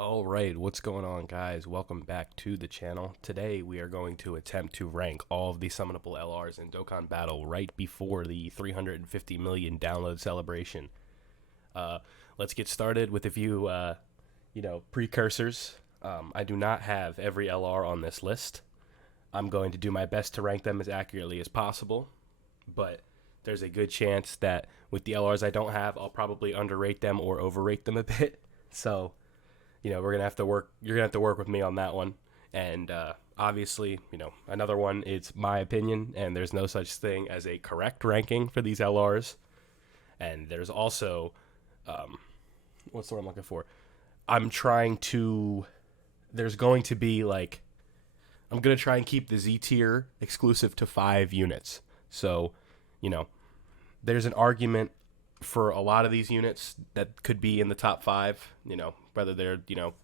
All right, what's going on, guys? Welcome back to the channel. Today we are going to attempt to rank all of the summonable LRs in Dokkan Battle right before the 350 million download celebration. Let's get started with a few, precursors. I do not have every LR on this list. I'm going to do my best to rank them as accurately as possible, but there's a good chance that with the LRs I don't have, I'll probably underrate them or overrate them a bit. So we're gonna have to work. You're gonna have to work with me on that one. And obviously, another one is my opinion, and there's no such thing as a correct ranking for these LRs. And there's also, what's the word I'm looking for? There's going to be I'm gonna try and keep the Z tier exclusive to 5 units. So, there's an argument for a lot of these units that could be in the top 5, whether they're,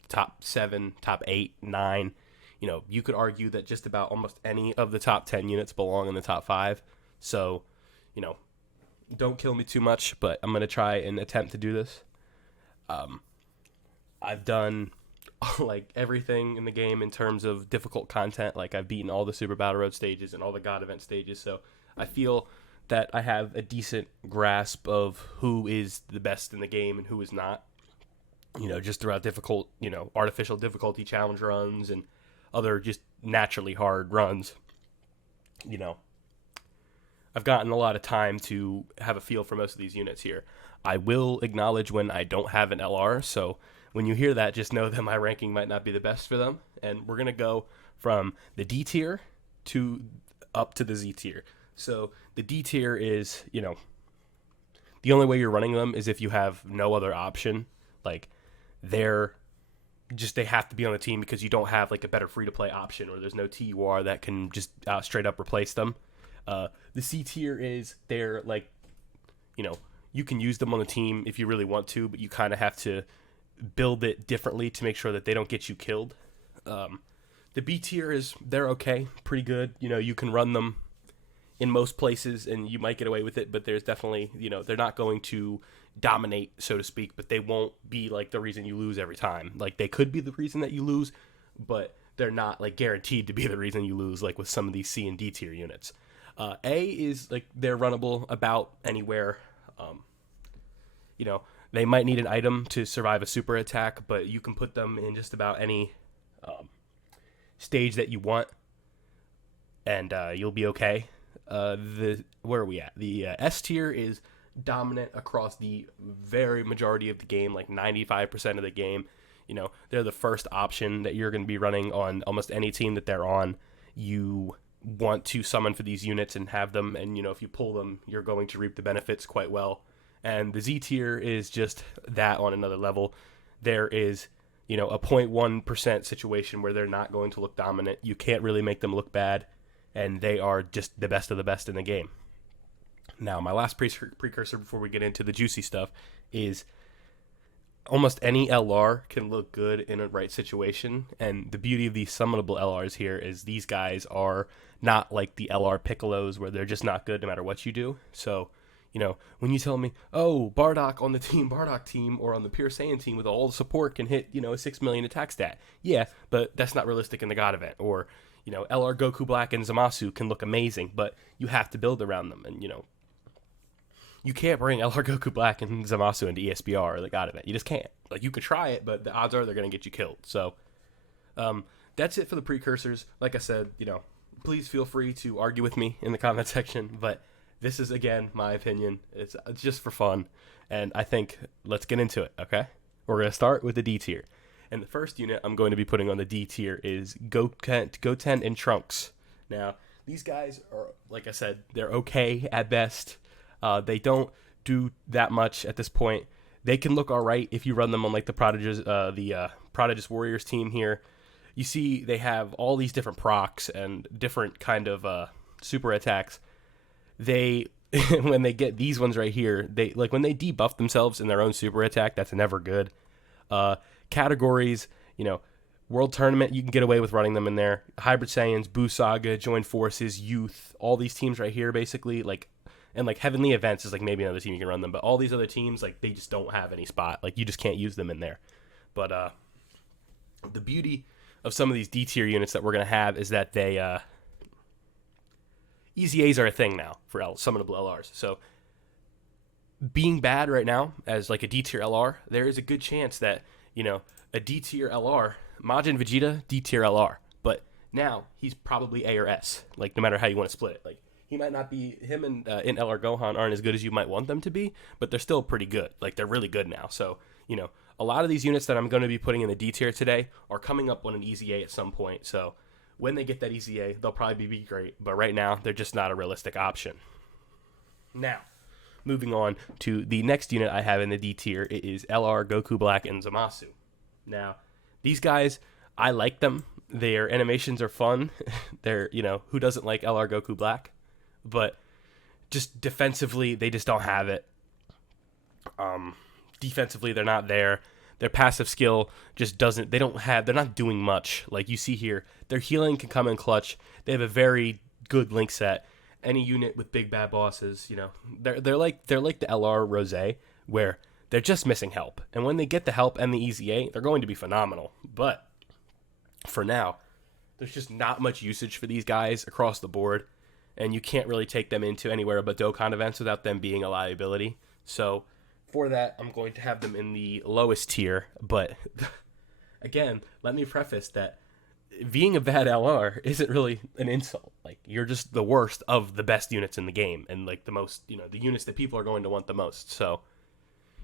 top 7, top 8, 9, you could argue that just about almost any of the top 10 units belong in the top 5. So, don't kill me too much, but I'm going to try and attempt to do this. I've done everything in the game in terms of difficult content. I've beaten all the Super Battle Road stages and all the God event stages. So I feel that I have a decent grasp of who is the best in the game and who is not, just throughout difficult, artificial difficulty challenge runs and other just naturally hard runs. I've gotten a lot of time to have a feel for most of these units here. I will acknowledge when I don't have an LR, so when you hear that, just know that my ranking might not be the best for them, and we're going to go from the D tier to up to the Z tier. So the D tier is, the only way you're running them is if you have no other option. They have to be on the team because you don't have a better free-to-play option, or there's no TUR that can just straight up replace them. The C tier is they're you can use them on the team if you really want to, but you kind of have to build it differently to make sure that they don't get you killed. The B tier is they're okay, pretty good. You can run them in most places and you might get away with it, but there's definitely, they're not going to dominate, so to speak, but they won't be the reason you lose every time. They could be the reason that you lose, but they're not guaranteed to be the reason you lose, with some of these C and D tier units. A is they're runnable about anywhere. They might need an item to survive a super attack, but you can put them in just about any stage that you want, and you'll be okay. Where are we at? The S tier is dominant across the very majority of the game, 95% of the game. They're the first option that you're going to be running on almost any team that they're on. You want to summon for these units and have them, and if you pull them, you're going to reap the benefits quite well. And the Z tier is just that on another level. There is a 0.1% situation where they're not going to look dominant. You can't really make them look bad, and they are just the best of the best in the game. Now, my last precursor before we get into the juicy stuff is almost any LR can look good in a right situation, and the beauty of these summonable LRs here is these guys are not like the LR Piccolos where they're just not good no matter what you do. So, when you tell me, oh, Bardock on the Team Bardock team or on the Pure Saiyan team with all the support can hit, a 6 million attack stat. Yeah, but that's not realistic in the God event. Or, LR Goku Black and Zamasu can look amazing, but you have to build around them. And, you can't bring LR Goku Black and Zamasu into ESBR or the God event. You just can't. You could try it, but the odds are they're going to get you killed. So, that's it for the precursors. Like I said, please feel free to argue with me in the comment section, but this is, again, my opinion. It's just for fun, and I think let's get into it, okay? We're going to start with the D tier. And the first unit I'm going to be putting on the D tier is Goten and Trunks. Now, these guys are, like I said, they're okay at best. They don't do that much at this point. They can look all right if you run them on the Prodigious Warriors team here. You see they have all these different procs and different kind of super attacks. They when they get these ones right here, they when they debuff themselves in their own super attack, that's never good. Categories, World Tournament, you can get away with running them in there. Hybrid Saiyans, Buu Saga, Join Forces, Youth, all these teams right here basically and Heavenly Events is maybe another team you can run them, but all these other teams they just don't have any spot. You just can't use them in there. But The beauty of some of these D tier units that we're going to have is that they EZAs are a thing now for summonable LRs. So being bad right now as like a D tier LR, there is a good chance that, you know, a D tier LR, Majin Vegeta, D tier LR. But now he's probably A or S, like no matter how you want to split it. Like he might not be, him and in LR Gohan aren't as good as you might want them to be, but they're still pretty good. Like they're really good now. So, you know, a lot of these units that I'm going to be putting in the D tier today are coming up on an EZA at some point. So when they get that EZA, they'll probably be great. But right now, they're just not a realistic option. Now, moving on to the next unit I have in the D tier, it is LR Goku Black and Zamasu. Now, these guys, I like them. Their animations are fun. They're, you know, who doesn't like LR Goku Black? But just defensively, they just don't have it. Defensively, they're not there. Their passive skill just doesn't, they're not doing much. Like you see here, their healing can come in clutch. They have a very good link set. Any unit with big bad bosses, you know, they're like the LR Rose, where they're just missing help. And when they get the help and the EZA, they're going to be phenomenal. But for now, there's just not much usage for these guys across the board. And you can't really take them into anywhere but Dokkan events without them being a liability. So for that, I'm going to have them in the lowest tier. But again, let me preface that being a bad LR isn't really an insult. Like, you're just the worst of the best units in the game, and like the most, you know, the units that people are going to want the most. So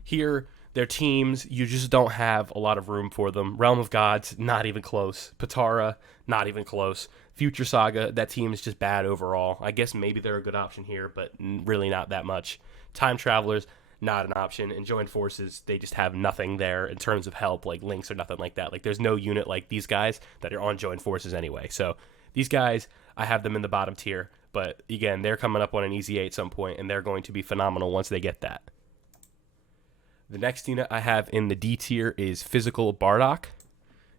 here, their teams, you just don't have a lot of room for them. Realm of Gods, not even close. Patara, not even close. Future Saga, that team is just bad overall. I guess maybe they're a good option here, but really not that much. Time Travelers, not an option. And Joined Forces, they just have nothing there in terms of help, like links or nothing like that. Like, there's no unit like these guys that are on Joined Forces anyway. So these guys, I have them in the bottom tier. But again, they're coming up on an EZA at some point, and they're going to be phenomenal once they get that. The next unit I have in the D tier is Physical Bardock.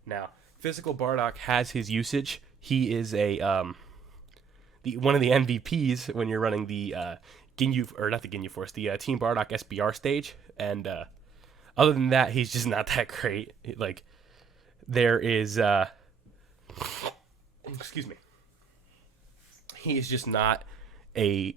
Now, Physical Bardock has his usage. He is a one of the MVPs when you're running the Ginyu, or not the Ginyu Force, the Team Bardock SBR stage. And other than that, he's just not that great. Like, there is, excuse me, he is just not a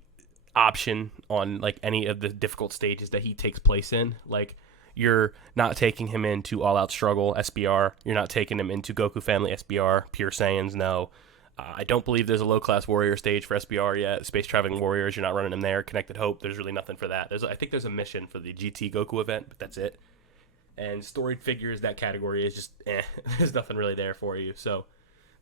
option on like any of the difficult stages that he takes place in. Like, you're not taking him into All Out Struggle SBR. You're not taking him into Goku Family SBR. Pure Saiyans, no. I don't believe there's a low-class warrior stage for SBR yet. Space Traveling Warriors, you're not running them there. Connected Hope, there's really nothing for that. I think there's a mission for the GT Goku event, but that's it. And Storied Figures, that category is just there's nothing really there for you. So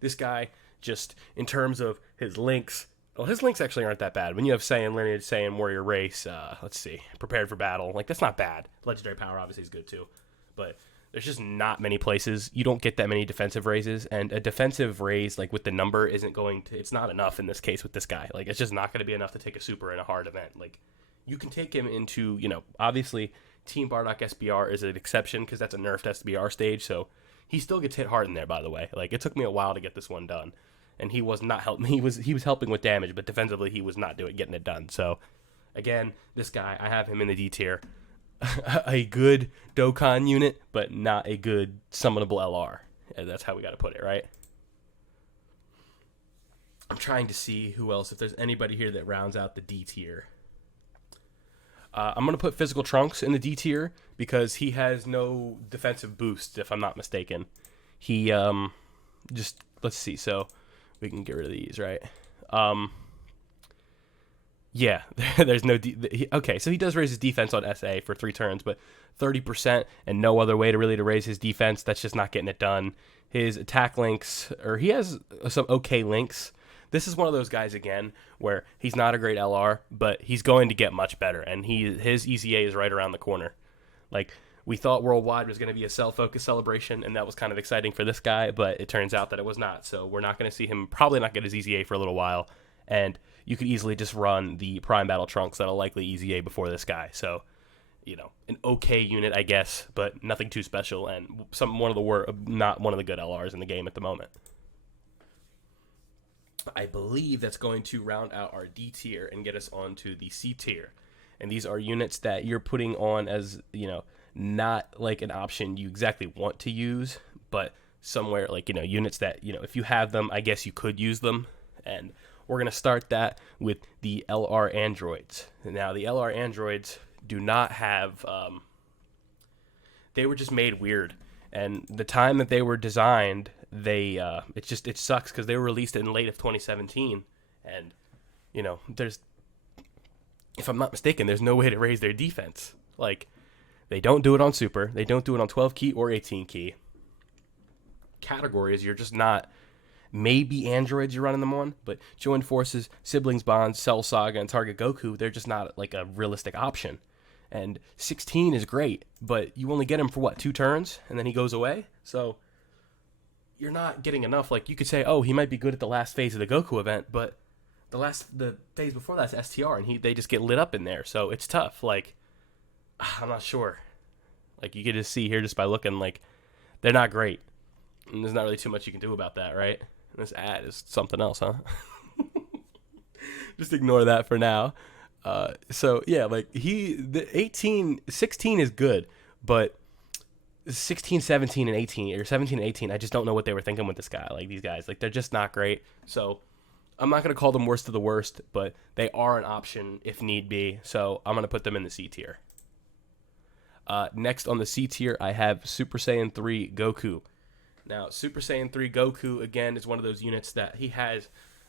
this guy, just in terms of his links, well, his links actually aren't that bad. When you have Saiyan Lineage, Saiyan Warrior Race, let's see, Prepared for Battle, like, that's not bad. Legendary Power obviously is good too. But there's just not many places. You don't get that many defensive raises, and a defensive raise, like, with the number isn't going to, it's not enough in this case with this guy. Like, it's just not going to be enough to take a super in a hard event. Like, you can take him into, you know, obviously, Team Bardock SBR is an exception because that's a nerfed SBR stage, so he still gets hit hard in there, by the way. Like, it took me a while to get this one done. And he was not helping. He was helping with damage, but defensively he was not getting it done. So, again, this guy, I have him in the D tier. A good Dokkan unit, but not a good summonable LR. And that's how we got to put it, right? I'm trying to see who else, if there's anybody here that rounds out the D tier. I'm going to put Physical Trunks in the D tier because he has no defensive boost, if I'm not mistaken. He, just, let's see, so we can get rid of these, right? Yeah, there's no... okay, so he does raise his defense on SA for 3 turns, but 30% and no other way to raise his defense, that's just not getting it done. His attack links, or he has some okay links. This is one of those guys, again, where he's not a great LR, but he's going to get much better, and his EZA is right around the corner. Like, we thought Worldwide was going to be a cell-focused celebration, and that was kind of exciting for this guy, but it turns out that it was not. So we're not going to see him probably not get his EZA for a little while, and you could easily just run the Prime Battle Trunks that'll likely EZA before this guy. So, you know, an okay unit, I guess, but nothing too special, and not one of the good LRs in the game at the moment. I believe that's going to round out our D tier and get us onto the C tier. And these are units that you're putting on as, you know, not like an option you exactly want to use, but somewhere, like, units that, if you have them, I guess you could use them. And we're going to start that with the LR androids. Now, the LR androids do not have, they were just made weird. And the time that they were designed, it sucks because they were released in late of 2017. And, there's, if I'm not mistaken, there's no way to raise their defense. Like, they don't do it on Super. They don't do it on 12 key or 18 key. Categories, you're just not. Maybe androids you're running them on, but Joined Forces, Siblings Bonds, Cell Saga, and Target Goku, they're just not like a realistic option. And 16 is great, but you only get him for 2 turns, and then he goes away? So you're not getting enough. Like, you could say, oh, he might be good at the last phase of the Goku event, but the phase before that's STR, and they just get lit up in there, so it's tough. Like, I'm not sure. Like, you can just see here just by looking, like, they're not great. And there's not really too much you can do about that, right? And this ad is something else, huh? Just ignore that for now. So, yeah, like, 16 is good, but 16, 17, and 18, or 17 and 18, I just don't know what they were thinking with this guy. Like, these guys, like, they're just not great. So, I'm not going to call them worst of the worst, but they are an option if need be. So, I'm going to put them in the C tier. Next on the C tier, I have Super Saiyan 3 Goku. Now, Super Saiyan 3 Goku, again, is one of those units that he has.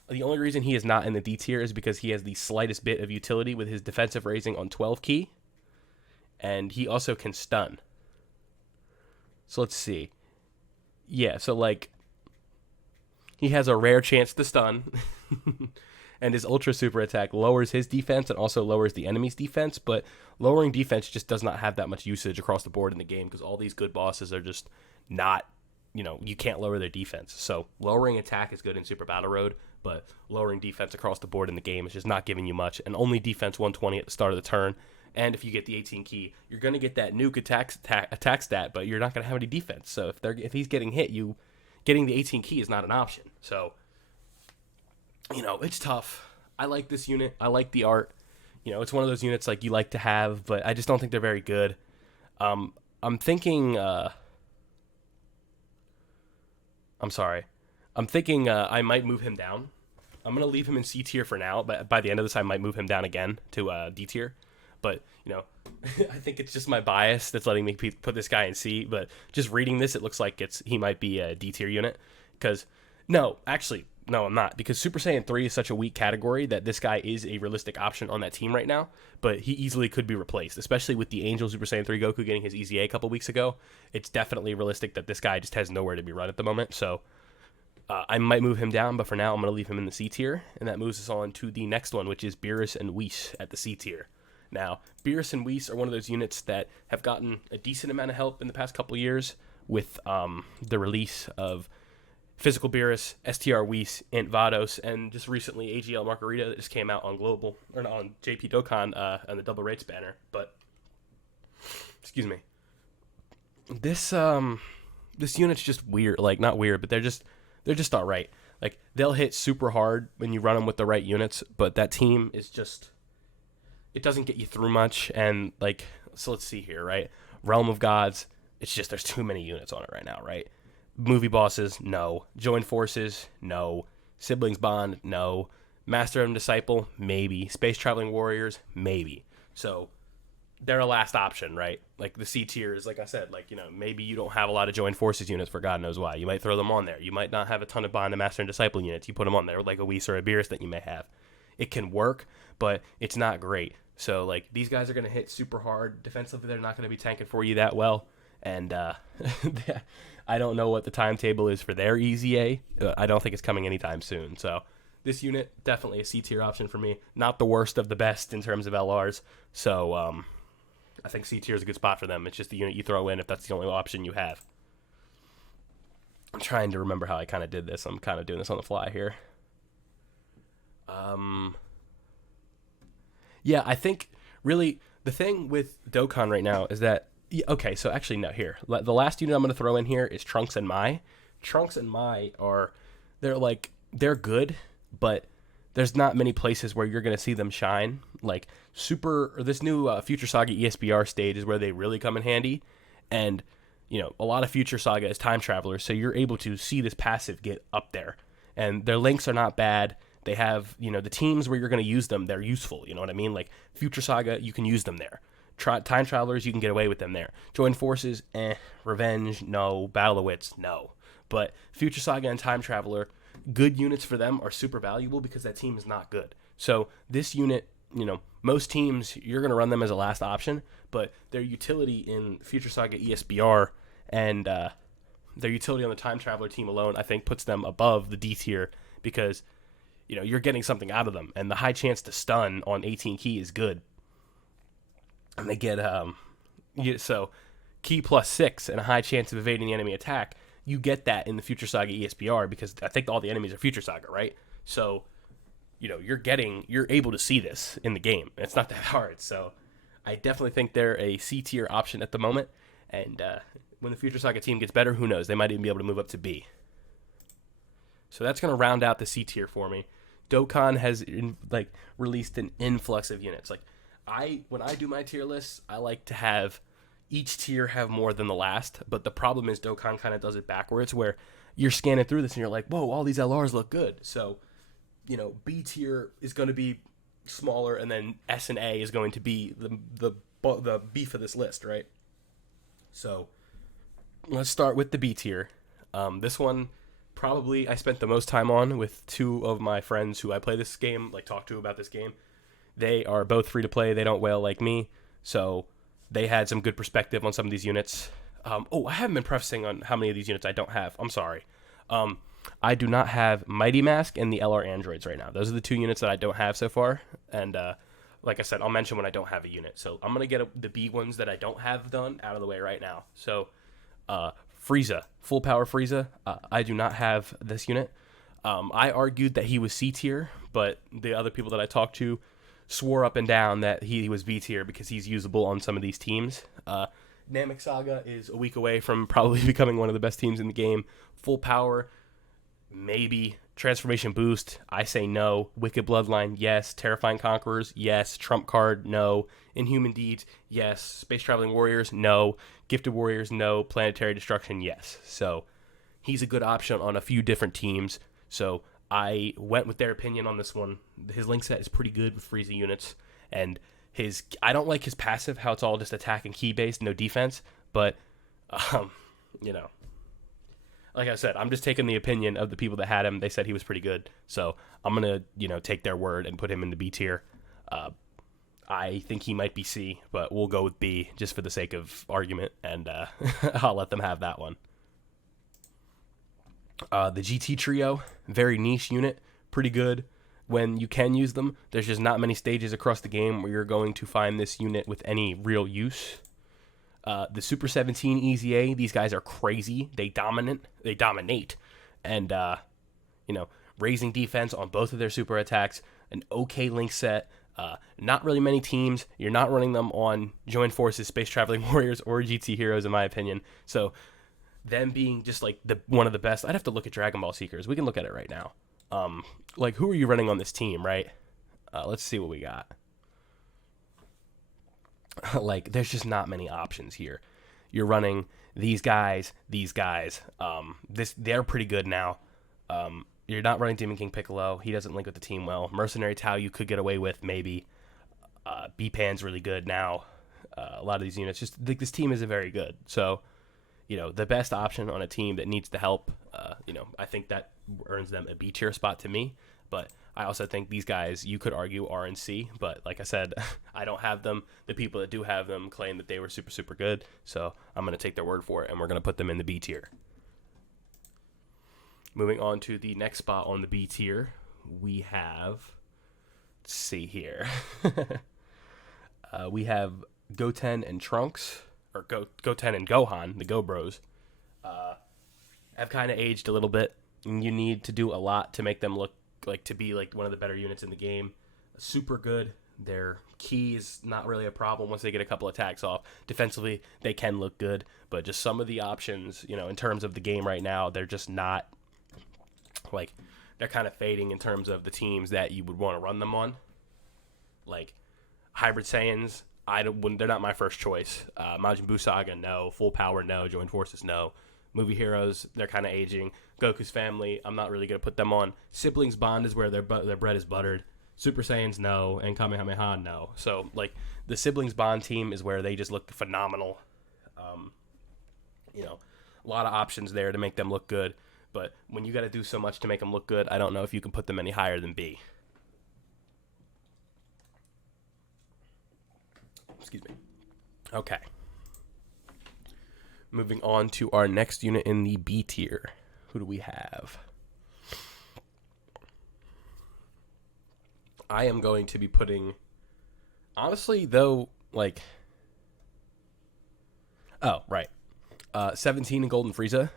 The only reason he is not in the D tier is because he has the slightest bit of utility with his defensive raising on 12 key. And he also can stun. So let's see. Yeah, so like, he has a rare chance to stun. And his Ultra Super attack lowers his defense and also lowers the enemy's defense. But lowering defense just does not have that much usage across the board in the game because all these good bosses are just not, you can't lower their defense. So lowering attack is good in Super Battle Road, but lowering defense across the board in the game is just not giving you much. And only defense 120 at the start of the turn. And if you get the 18 key, you're going to get that nuke attack stat, but you're not going to have any defense. So if he's getting hit, getting the 18 key is not an option. So, it's tough. I like this unit. I like the art. It's one of those units like you like to have, but I just don't think they're very good. I'm thinking I might move him down. I'm going to leave him in C tier for now, but by the end of this I might move him down again to D tier. But, I think it's just my bias that's letting me put this guy in C, but just reading this, it looks like he might be a D tier unit. No, I'm not, because Super Saiyan 3 is such a weak category that this guy is a realistic option on that team right now, but he easily could be replaced, especially with the Angel Super Saiyan 3 Goku getting his EZA a couple weeks ago. It's definitely realistic that this guy just has nowhere to be run at the moment, so I might move him down, but for now I'm going to leave him in the C tier, and that moves us on to the next one, which is Beerus and Whis at the C tier. Now, Beerus and Whis are one of those units that have gotten a decent amount of help in the past couple years with the release of Physical Beerus, STR Whis, Int Vados, and just recently AGL Margarita that just came out on Global, or not, on JP Dokkan on the Double Rates banner. But, excuse me. This unit's just weird. Like, not weird, but they're just alright. Like, they'll hit super hard when you run them with the right units, but that team is just, it doesn't get you through much. And, like, so let's see here, right? Realm of Gods, it's just, there's too many units on it right now, right? Movie bosses, no. Joined Forces, no. Siblings Bond, no. Master and Disciple, maybe. Space Traveling Warriors, maybe. So, they're a last option, right? Like, the C tier is, like I said, like, maybe you don't have a lot of Joined Forces units for God knows why. You might throw them on there. You might not have a ton of Bond and Master and Disciple units. You put them on there, like a Whis or a Beerus that you may have. It can work, but it's not great. So, like, these guys are going to hit super hard. Defensively, they're not going to be tanking for you that well. And, I don't know what the timetable is for their EZA. I don't think it's coming anytime soon. So this unit, definitely a C tier option for me. Not the worst of the best in terms of LRs. So I think C tier is a good spot for them. It's just the unit you throw in if that's the only option you have. I'm trying to remember how I kind of did this. I'm kind of doing this on the fly here. Yeah, I think really the thing with Dokkan right now is that, okay, so actually, no, here. The last unit I'm going to throw in here is Trunks and Mai. Trunks and Mai they're good, but there's not many places where you're going to see them shine. Like, this new Future Saga ESBR stage is where they really come in handy. And a lot of Future Saga is time travelers, so you're able to see this passive get up there. And their links are not bad. They have, the teams where you're going to use them, they're useful. You know what I mean? Like, Future Saga, you can use them there. Time travelers, you can get away with them there. Join Forces, Revenge, no. Battle of Wits, no. But Future Saga and Time Traveler, good units for them are super valuable because that team is not good. So this unit, most teams, you're going to run them as a last option, but their utility in Future Saga ESBR and their utility on the Time Traveler team alone, I think, puts them above the D tier because, you're getting something out of them. And the high chance to stun on 18 key is good. And they get, so key plus 6 and a high chance of evading the enemy attack. You get that in the Future Saga ESBR because I think all the enemies are Future Saga, right? So, you're able to see this in the game. It's not that hard. So I definitely think they're a C tier option at the moment. And when the Future Saga team gets better, who knows? They might even be able to move up to B. So that's going to round out the C tier for me. Dokkan has released an influx of units. When I do my tier lists, I like to have each tier have more than the last. But the problem is Dokkan kind of does it backwards, where you're scanning through this and you're like, whoa, all these LRs look good. So, B tier is going to be smaller, and then S and A is going to be the beef of this list, right? So let's start with the B tier. This one probably I spent the most time on with two of my friends who I play this game, talk to about this game. They are both free to play. They don't whale like me, so they had some good perspective on some of these units. I haven't been prefacing on how many of these units I don't have. I'm sorry. I do not have Mighty Mask and the LR Androids right now. Those are the two units that I don't have so far. And like I said, I'll mention when I don't have a unit. So I'm going to get the B ones that I don't have done out of the way right now. So Frieza, full power Frieza. I do not have this unit. I argued that he was C tier, but the other people that I talked to swore up and down that he was B tier because he's usable on some of these teams. Namek Saga is a week away from probably becoming one of the best teams in the game. Full power, maybe. Transformation boost, I say no. Wicked Bloodline, yes. Terrifying Conquerors, yes. Trump card, no. Inhuman Deeds, yes. Space Traveling Warriors, no. Gifted Warriors, no. Planetary Destruction, yes. So he's a good option on a few different teams. So I went with their opinion on this one. His link set is pretty good with Frieza units, and I don't like his passive, how it's all just attack and key based, no defense, but like I said, I'm just taking the opinion of the people that had him. They said he was pretty good, so I'm gonna take their word and put him in the B tier. I think he might be C, but we'll go with B just for the sake of argument, and I'll let them have that one. The GT Trio, very niche unit, pretty good when you can use them. There's just not many stages across the game where you're going to find this unit with any real use. The Super 17 EZA, these guys are crazy. They dominate. And, raising defense on both of their super attacks, an okay link set. Not really many teams. You're not running them on Joined Forces, Space Traveling Warriors, or GT Heroes, in my opinion. So them being just one of the best. I'd have to look at Dragon Ball Seekers. We can look at it right now. Who are you running on this team, right? Let's see what we got. There's just not many options here. You're running these guys. They're pretty good now. You're not running Demon King Piccolo. He doesn't link with the team well. Mercenary Tao you could get away with, maybe. B-Pan's really good now. A lot of these units, this team isn't very good. So, the best option on a team that needs the help, I think that earns them a B tier spot to me. But I also think these guys, you could argue, are in C. But like I said, I don't have them. The people that do have them claim that they were super, super good. So I'm going to take their word for it, and we're going to put them in the B tier. Moving on to the next spot on the B tier, we have, let's see here. We have Goten and Trunks, or Goten and Gohan, the Go Bros, have kind of aged a little bit. And you need to do a lot to make them look to be one of the better units in the game. Super good. Their key is not really a problem once they get a couple attacks off. Defensively, they can look good, but just some of the options, in terms of the game right now, they're just not, they're kind of fading in terms of the teams that you would want to run them on. Hybrid Saiyans, They're not my first choice. Majin Buu Saga, no. Full Power, no. Joined Forces, no. Movie heroes, they're kind of aging. Goku's family, I'm not really gonna put them on. Siblings Bond is where their bread is buttered. Super Saiyans, no, and Kamehameha, no. So like the Siblings Bond team is where they just look phenomenal. A lot of options there to make them look good. But when you got to do so much to make them look good, I don't know if you can put them any higher than B. Excuse me. Okay. Moving on to our next unit in the B tier. Who do we have? I am going to be putting... Honestly, though, like... Oh, right. 17 and Golden Frieza.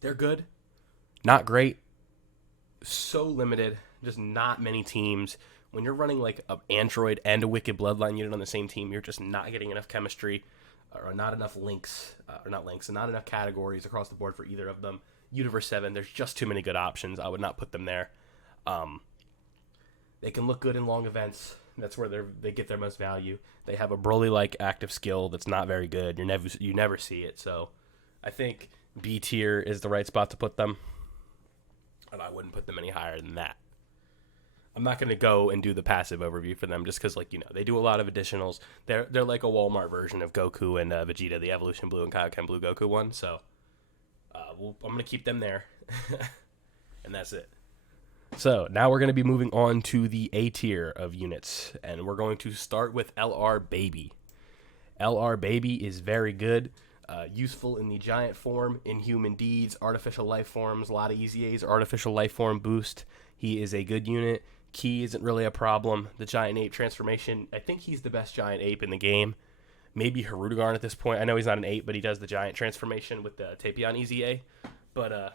They're good. Not great. So limited. Just not many teams. When you're running like an Android and a Wicked Bloodline unit on the same team, you're just not getting enough chemistry or not enough links, and not enough categories across the board for either of them. Universe 7, there's just too many good options. I would not put them there. They can look good in long events. That's where they get their most value. They have a Broly-like active skill that's not very good. You never see it. So I think B tier is the right spot to put them. And I wouldn't put them any higher than that. I'm not going to go and do the passive overview for them just because, they do a lot of additionals. They're like a Walmart version of Goku and Vegeta, the Evolution Blue and Kaioken Blue Goku one. So I'm going to keep them there. And that's it. So now we're going to be moving on to the A tier of units, and we're going to start with LR Baby. LR Baby is very good, useful in the giant form, inhuman deeds, artificial life forms, a lot of EZAs, artificial life form boost. He is a good unit. Ki isn't really a problem. The giant ape transformation, I think he's the best giant ape in the game. Maybe Hirudegarn at this point. I know he's not an ape, but he does the giant transformation with the Tapion EZA. But,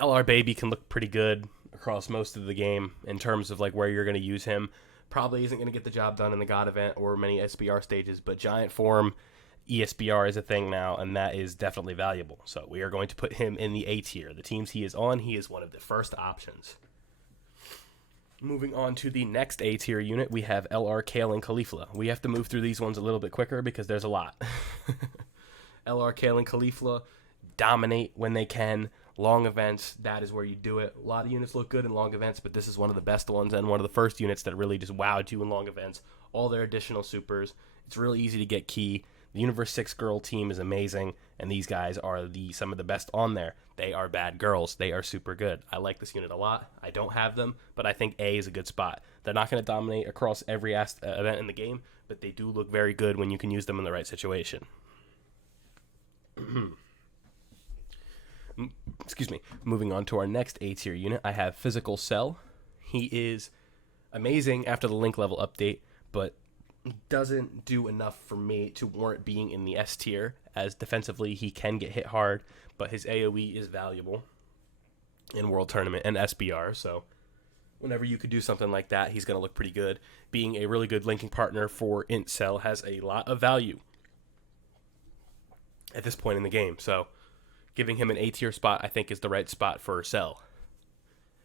LR Baby can look pretty good across most of the game in terms of where you're going to use him. Probably isn't going to get the job done in the God event or many SBR stages, but giant form ESBR is a thing now, and that is definitely valuable. So we are going to put him in the A tier. The teams he is on, he is one of the first options. Moving on to the next A tier unit, we have LR Kale and Khalifa. We have to move through these ones a little bit quicker because there's a lot. LR Kale and Khalifa dominate when they can. Long events, that is where you do it. A lot of units look good in long events, but this is one of the best ones and one of the first units that really just wowed you in long events. All their additional supers. It's really easy to get Ki. The Universe 6 girl team is amazing, and these guys are some of the best on there. They are bad girls. They are super good. I like this unit a lot. I don't have them, but I think A is a good spot. They're not going to dominate across every event in the game, but they do look very good when you can use them in the right situation. Excuse me. Moving on to our next A tier unit, I have Physical Cell. He is amazing after the link level update, but doesn't do enough for me to warrant being in the S tier, as defensively he can get hit hard, but his AoE is valuable in World Tournament and SBR, so whenever you could do something like that, he's going to look pretty good. Being a really good linking partner for Int Cell has a lot of value at this point in the game, so giving him an A tier spot, I think, is the right spot for Cell.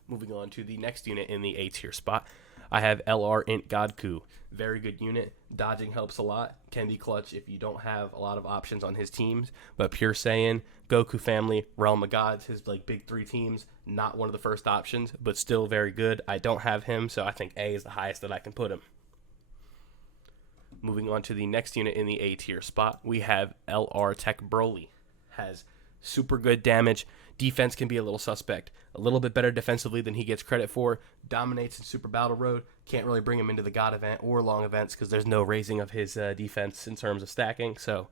Moving on to the next unit in the A tier spot, I have LR Int Godku. Very good unit. Dodging helps a lot. Can be clutch if you don't have a lot of options on his teams. But Pure Saiyan, Goku family, Realm of Gods, his big three teams, not one of the first options, but still very good. I don't have him, so I think A is the highest that I can put him. Moving on to the next unit in the A tier spot, we have LR Tech Broly. Has super good damage. Defense can be a little suspect. A little bit better defensively than he gets credit for. Dominates in Super Battle Road. Can't really bring him into the God event or long events because there's no raising of his defense in terms of stacking. So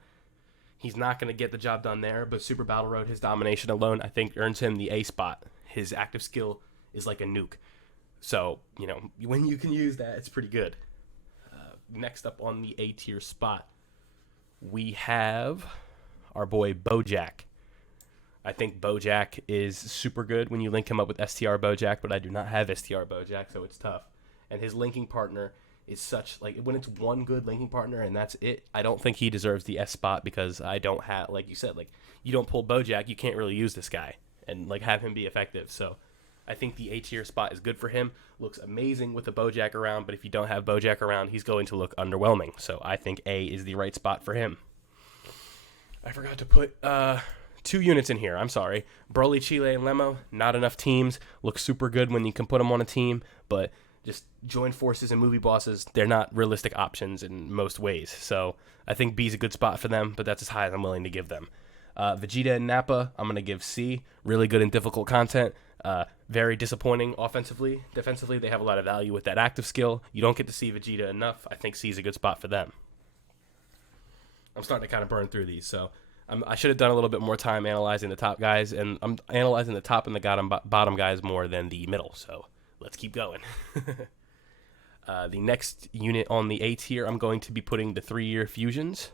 he's not going to get the job done there. But Super Battle Road, his domination alone, I think earns him the A spot. His active skill is like a nuke. So, when you can use that, it's pretty good. Next up on the A tier spot, we have our boy Bojack. I think Bojack is super good when you link him up with STR Bojack, but I do not have STR Bojack, so it's tough. And his linking partner is such, when it's one good linking partner and that's it, I don't think he deserves the S spot because I don't have, like you said, you don't pull Bojack, you can't really use this guy and, have him be effective. So I think the A tier spot is good for him. Looks amazing with the Bojack around, but if you don't have Bojack around, he's going to look underwhelming. So I think A is the right spot for him. I forgot to put 2 units in here. I'm sorry. Broly, Chile, and Lemo, not enough teams. Look super good when you can put them on a team, but just join forces and movie bosses, they're not realistic options in most ways. So I think B is a good spot for them, but that's as high as I'm willing to give them. Vegeta and Napa, I'm going to give C. Really good and difficult content. Very disappointing offensively. Defensively, they have a lot of value with that active skill. You don't get to see Vegeta enough. I think C is a good spot for them. I'm starting to kind of burn through these, so I should have done a little bit more time analyzing the top guys, and I'm analyzing the top and the bottom guys more than the middle, so let's keep going. The next unit on the A tier, I'm going to be putting the 3-year fusions.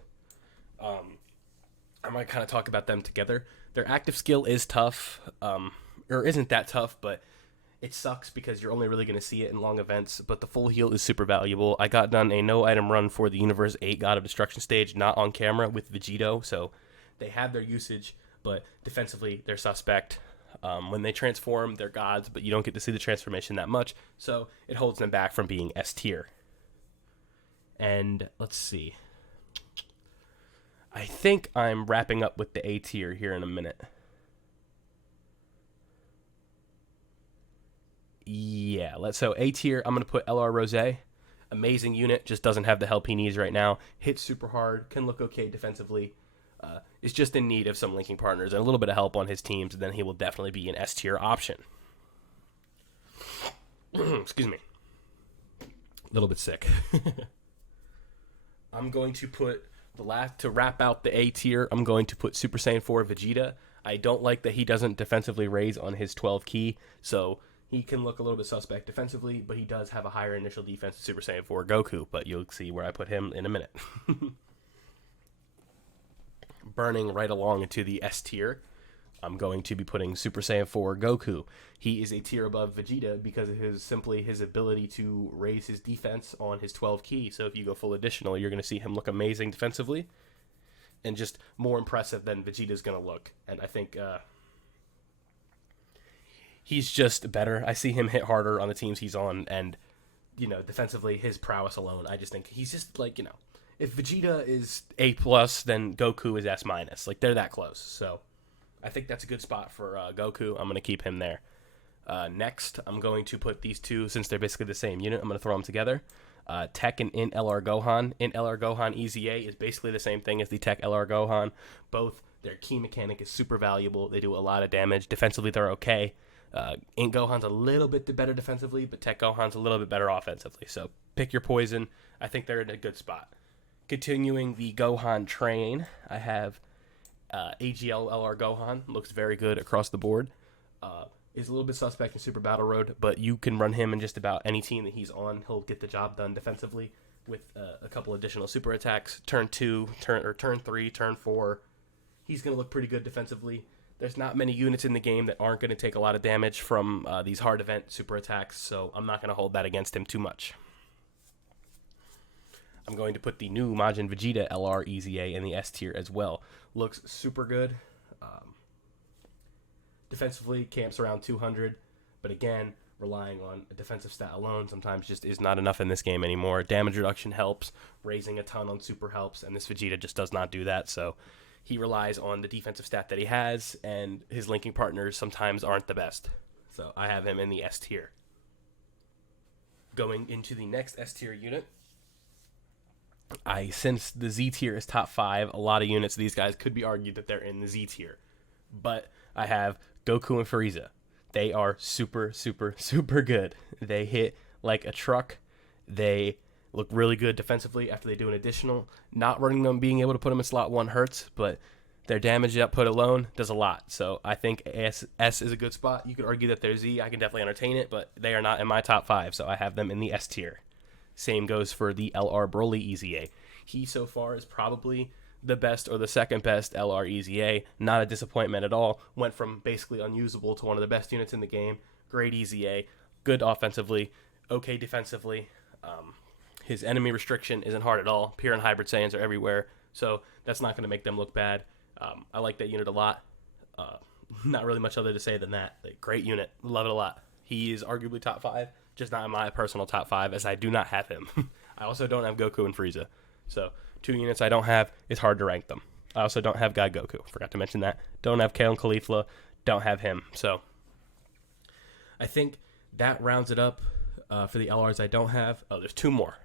I'm going to kind of talk about them together. Their active skill is tough, or isn't that tough, but it sucks because you're only really going to see it in long events, but the full heal is super valuable. I got done a no-item run for the Universe 8 God of Destruction stage, not on camera, with Vegito, so they have their usage, but defensively, they're suspect. When they transform, they're gods, but you don't get to see the transformation that much, so it holds them back from being S tier. And let's see. I think I'm wrapping up with the A tier here in a minute. Yeah, so A tier, I'm going to put LR Rose. Amazing unit, just doesn't have the help he needs right now. Hits super hard, can look okay defensively. Is just in need of some linking partners and a little bit of help on his teams, and then he will definitely be an S tier option. Excuse me. A little bit sick. I'm going to put to wrap out the A tier, I'm going to put Super Saiyan 4 Vegeta. I don't like that he doesn't defensively raise on his 12 key, so he can look a little bit suspect defensively, but he does have a higher initial defense than Super Saiyan 4 Goku, but you'll see where I put him in a minute. Burning right along into the S tier, I'm going to be putting Super Saiyan 4 Goku. He is a tier above Vegeta because of his ability to raise his defense on his 12 key. So if you go full additional, you're going to see him look amazing defensively and just more impressive than Vegeta's going to look. And I think he's just better. I see him hit harder on the teams he's on, and defensively, his prowess alone, I just think he's just if Vegeta is A+, then Goku is S-. Like, they're that close. So I think that's a good spot for Goku. I'm going to keep him there. Next, I'm going to put these two, since they're basically the same unit, I'm going to throw them together. Tech and Int LR Gohan. Int LR Gohan EZA is basically the same thing as the Tech LR Gohan. Both, their key mechanic is super valuable. They do a lot of damage. Defensively, they're okay. Int Gohan's a little bit better defensively, but Tech Gohan's a little bit better offensively. So pick your poison. I think they're in a good spot. Continuing the Gohan train, I have AGL LR Gohan. Looks very good across the board. Is a little bit suspect in Super Battle Road, but you can run him in just about any team that he's on. He'll get the job done defensively with a couple additional super attacks. Turn 2, turn 3, turn 4. He's going to look pretty good defensively. There's not many units in the game that aren't going to take a lot of damage from these hard event super attacks, so I'm not going to hold that against him too much. I'm going to put the new Majin Vegeta Lr EZA in the S tier as well. Looks super good. Defensively, camps around 200, but again, relying on a defensive stat alone sometimes just is not enough in this game anymore. Damage reduction helps, raising a ton on super helps, and this Vegeta just does not do that, so he relies on the defensive stat that he has, and his linking partners sometimes aren't the best. So I have him in the S tier. Going into the next S tier unit, since the Z tier is top 5, a lot of units of these guys could be argued that they're in the Z tier. But I have Goku and Frieza. They are super, super, super good. They hit like a truck. They look really good defensively after they do an additional. Not running them, being able to put them in slot 1 hurts, but their damage output alone does a lot. So I think S is a good spot. You could argue that they're Z. I can definitely entertain it, but they are not in my top 5, so I have them in the S tier. Same goes for the LR Broly EZA. He so far is probably the best or the second best LR EZA. Not a disappointment at all. Went from basically unusable to one of the best units in the game. Great EZA. Good offensively. Okay defensively. His enemy restriction isn't hard at all. Pure and Hybrid Saiyans are everywhere, so that's not going to make them look bad. I like that unit a lot. Not really much other to say than that. Great unit. Love it a lot. He is arguably top 5, just not in my personal top 5, as I do not have him. I also don't have Goku and Frieza. So 2 units I don't have, it's hard to rank them. I also don't have Guy Goku. Forgot to mention that. Don't have Kale and Khalifa. Don't have him. So I think that rounds it up for the LRs I don't have. Oh, there's 2 more.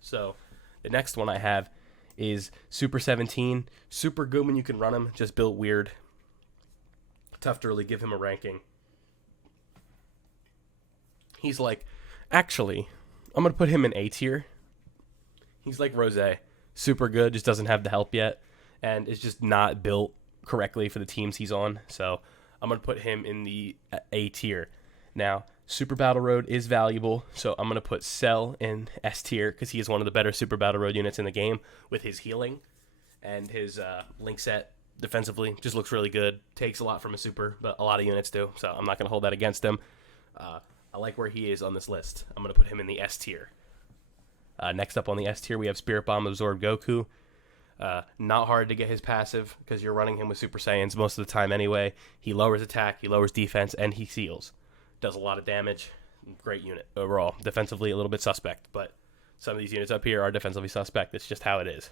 So the next one I have is Super 17. Super good when you can run him. Just built weird. Tough to really give him a ranking. He's like, actually, I'm going to put him in A tier. He's like Rose. Super good, just doesn't have the help yet. And is just not built correctly for the teams he's on. So I'm going to put him in the A tier. Now, Super Battle Road is valuable. So I'm going to put Cell in S tier because he is one of the better Super Battle Road units in the game with his healing. And his link set defensively just looks really good. Takes a lot from a super, but a lot of units do. So I'm not going to hold that against him. I like where he is on this list. I'm going to put him in the S tier. Next up on the S tier, we have Spirit Bomb Absorb Goku. Not hard to get his passive because you're running him with Super Saiyans most of the time anyway. He lowers attack, he lowers defense, and he seals. Does a lot of damage. Great unit overall. Defensively, a little bit suspect, but some of these units up here are defensively suspect. It's just how it is.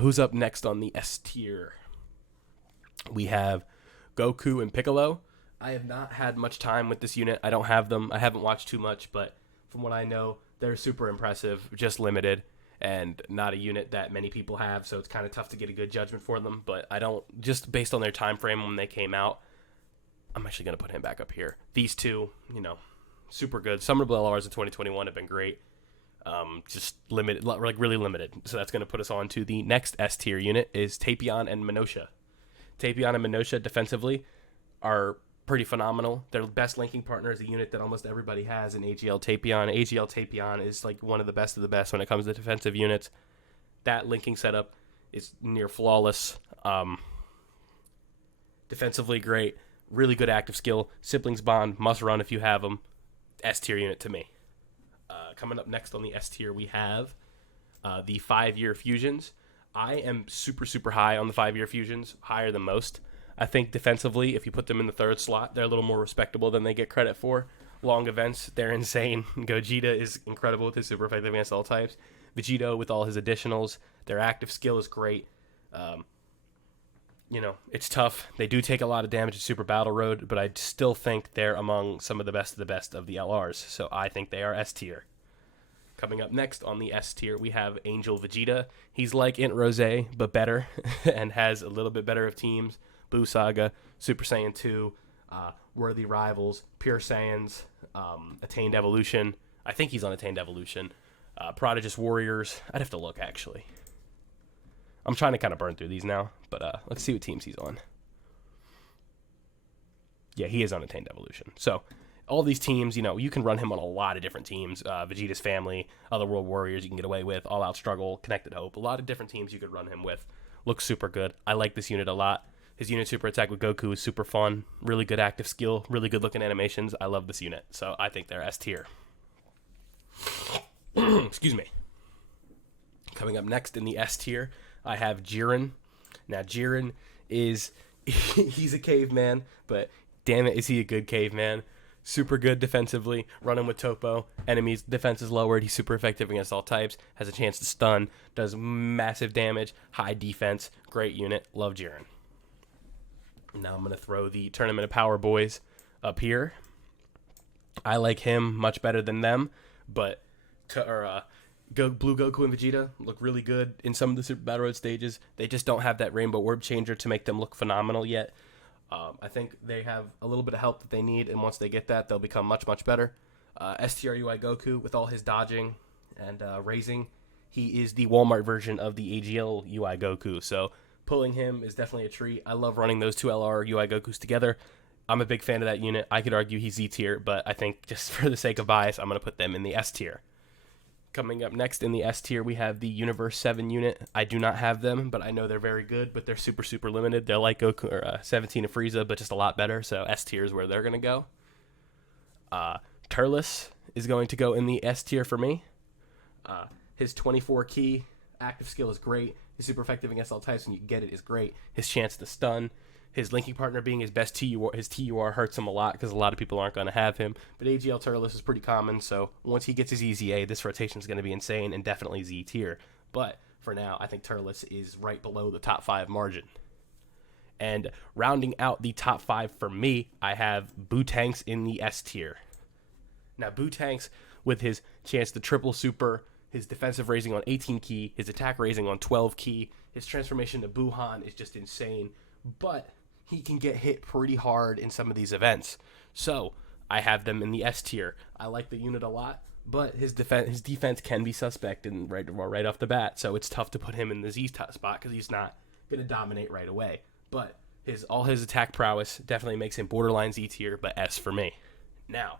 Who's up next on the S tier? We have Goku and Piccolo. I have not had much time with this unit. I don't have them. I haven't watched too much, but from what I know, they're super impressive, just limited, and not a unit that many people have, so it's kind of tough to get a good judgment for them, but I don't, just based on their time frame when they came out, I'm actually going to put him back up here. These two, super good. Summonable LRs in 2021 have been great. Just limited, like really limited. So that's going to put us on to the next S tier unit is Tapion and Minosha. Tapion and Minosha defensively are pretty phenomenal. Their best linking partner is a unit that almost everybody has in AGL Tapion. AGL Tapion is like one of the best when it comes to defensive units. That linking setup is near flawless. Defensively great. Really good active skill. Siblings bond. Must run if you have them. S tier unit to me. Coming up next on the S tier, we have the 5-year fusions. I am super, super high on the 5-year fusions. Higher than most. I think defensively, if you put them in the 3rd slot, they're a little more respectable than they get credit for. Long events, they're insane. Gogeta is incredible with his super effective against all types. Vegito with all his additionals. Their active skill is great. It's tough. They do take a lot of damage in Super Battle Road, but I still think they're among some of the best of the LRs. So I think they are S tier. Coming up next on the S tier, we have Angel Vegeta. He's like Int Rose, but better, and has a little bit better of teams. Buu Saga, Super Saiyan 2, Worthy Rivals, Pure Saiyans, Attained Evolution. I think he's on Attained Evolution. Prodigious Warriors. I'd have to look, actually. I'm trying to kind of burn through these now, but let's see what teams he's on. Yeah, he is on Attained Evolution. So all these teams, you can run him on a lot of different teams. Vegeta's Family, Other World Warriors you can get away with, All Out Struggle, Connected Hope. A lot of different teams you could run him with. Looks super good. I like this unit a lot. His unit super attack with Goku is super fun. Really good active skill. Really good looking animations. I love this unit. So I think they're S tier. Excuse me. Coming up next in the S tier, I have Jiren. Now Jiren is, he's a caveman, but damn it, is he a good caveman. Super good defensively. Running with Topo. Enemies' defense is lowered. He's super effective against all types. Has a chance to stun. Does massive damage. High defense. Great unit. Love Jiren. Now I'm going to throw the Tournament of Power boys up here. I like him much better than them, but Blue Goku and Vegeta look really good in some of the Super Battle Road stages. They just don't have that Rainbow Orb Changer to make them look phenomenal yet. I think they have a little bit of help that they need, and once they get that, they'll become much, much better. STRUI Goku, with all his dodging and raising, he is the Walmart version of the AGL UI Goku, so pulling him is definitely a treat. I love running those two LR UI Gokus together. I'm a big fan of that unit. I could argue he's Z tier, but I think just for the sake of bias, I'm going to put them in the S tier. Coming up next in the S tier, we have the Universe 7 unit. I do not have them, but I know they're very good, but they're super, super limited. They're like Goku or 17 and Frieza, but just a lot better, so S tier is where they're going to go. Turles is going to go in the S tier for me. His 24 key active skill is great. He's super effective against all types when you get it is great. His chance to stun His linking partner being his best TUR, his TUR hurts him a lot because a lot of people aren't going to have him. But AGL Turles is pretty common, so once he gets his EZA, this rotation is going to be insane and definitely Z tier. But for now, I think Turles is right below the top 5 margin. And rounding out the top 5 for me, I have Buu Tanks in the S tier. Now, Buu Tanks, with his chance to triple super, his defensive raising on 18 key, his attack raising on 12 key, his transformation to Gohan is just insane. But he can get hit pretty hard in some of these events. So I have them in the S tier. I like the unit a lot, but his defense can be suspect and right off the bat. So it's tough to put him in the Z spot because he's not going to dominate right away. But all his attack prowess definitely makes him borderline Z tier, but S for me. Now,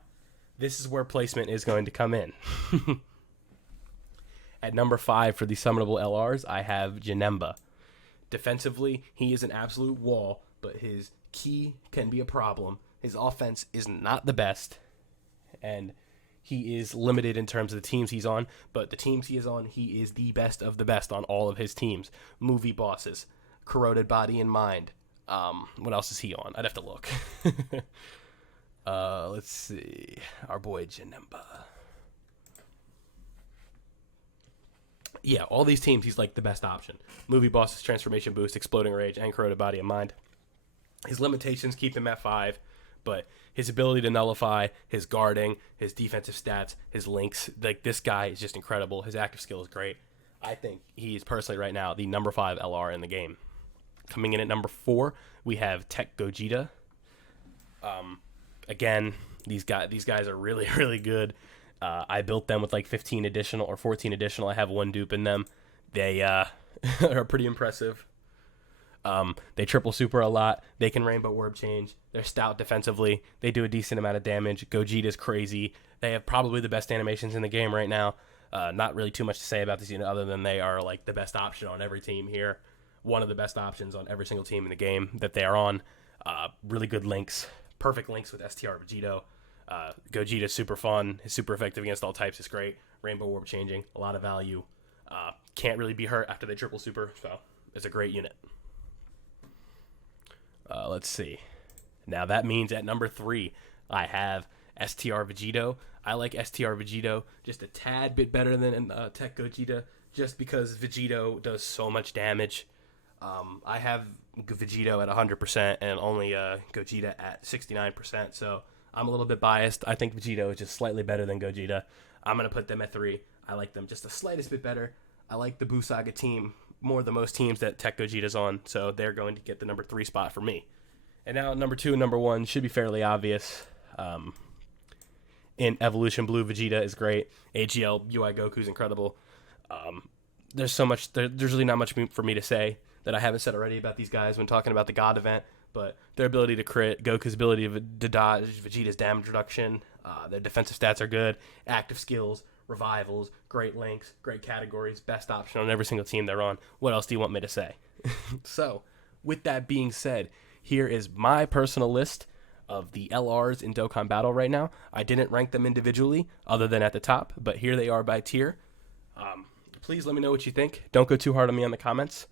this is where placement is going to come in. At number 5 for the summonable LRs, I have Janemba. Defensively, he is an absolute wall, but his key can be a problem. His offense is not the best, and he is limited in terms of the teams he's on, but the teams he is on, he is the best of the best on all of his teams. Movie bosses, corroded body and mind. What else is he on? I'd have to look. Let's see. Our boy Janemba. Yeah, all these teams, he's like the best option. Movie bosses, transformation boost, exploding rage, and corroded body and mind. His limitations keep him at 5, but his ability to nullify, his guarding, his defensive stats, his links, like this guy is just incredible. His active skill is great. I think he is personally right now the number 5 LR in the game. Coming in at number 4, we have Tech Gogeta. Again, these guys are really, really good. I built them with like 15 additional or 14 additional. I have one dupe in them. They are pretty impressive. They triple super a lot. They can rainbow orb change. They're stout defensively. They do a decent amount of damage. Gogeta's crazy. They have probably the best animations in the game right now. Not really too much to say about this unit other than they are like the best option on every team here. One of the best options on every single team in the game that they are on. Really good links. Perfect links with Str Vegito. Gogeta's super fun. He's super effective against all types. It's great. Rainbow orb changing. A lot of value. Can't really be hurt after they triple super. So it's a great unit. Let's see. Now that means at number 3, I have Str Vegito. I like Str Vegito just a tad bit better than Tech Gogeta just because Vegito does so much damage. I have Vegito at 100% and only Gogeta at 69%, so I'm a little bit biased. I think Vegito is just slightly better than Gogeta. I'm going to put them at 3. I like them just the slightest bit better. I like the Buu Saga team more than most teams that Tech Gogeta's on, so they're going to get the number 3 spot for me. And now number 2 and number 1 should be fairly obvious. In Evolution Blue, Vegeta is great. AGL UI Goku is incredible. There's so much. There's really not much for me to say that I haven't said already about these guys when talking about the God event. But their ability to crit, Goku's ability to dodge, Vegeta's damage reduction, their defensive stats are good, active skills, revivals, great links, great categories, best option on every single team they're on. What else do you want me to say? So, with that being said, here is my personal list of the LRs in Dokkan Battle right now. I didn't rank them individually other than at the top, but here they are by tier. Please let me know what you think. Don't go too hard on me on the comments.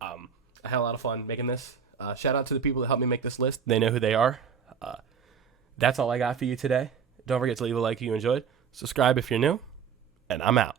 I had a lot of fun making this. Shout out to the people that helped me make this list. They know who they are. That's all I got for you today. Don't forget to leave a like if you enjoyed. Subscribe if you're new. And I'm out.